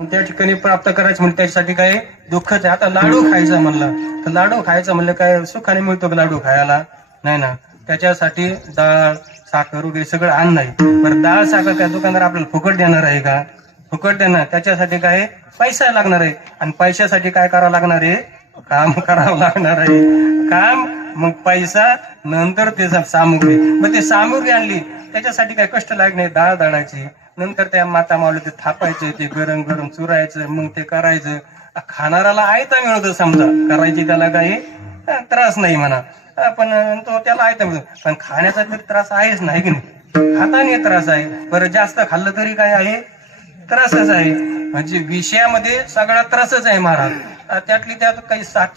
त्या ठिकाणी प्राप्त करायचं म्हणजे त्याच्यासाठी काय दुःखच आहे. आता लाडू खायचा म्हणलं तर लाडू खायचा म्हणलं काय सुखाने मिळतो का लाडू खायला? नाही ना. त्याच्यासाठी डाळ साखर वगैरे सगळं अन्न नाही. बरं डाळ साखर त्या दुकानदार आपल्याला फुकट देणार आहे का? फुकट देणार. त्याच्यासाठी काय पैसा लागणार आहे. आणि पैशासाठी काय करावं लागणार आहे? काम करावं लागणार आहे. काम मग पैसा नंतर ते सामुग्री. मग ते सामुग्री आणली त्याच्यासाठी काय कष्ट लागणे. डाळ दळायची, नंतर त्या माता मावलं ते थापायचं, ते गरम गरम चुरायचं, मग ते करायचं. खाणाऱ्याला आयता मिळतं समजा, करायची त्याला काही त्रास नाही म्हणा. पण तो त्याला आयता मिळतो. पण खाण्याचा तरी त्रास आहेच नाही की नाही? खाताने त्रास आहे. बरं जास्त खाल्लं तरी काय आहे? त्रासच आहे. म्हणजे विषयामध्ये सगळा त्रासच आहे महाराज. त्यातली त्यात काही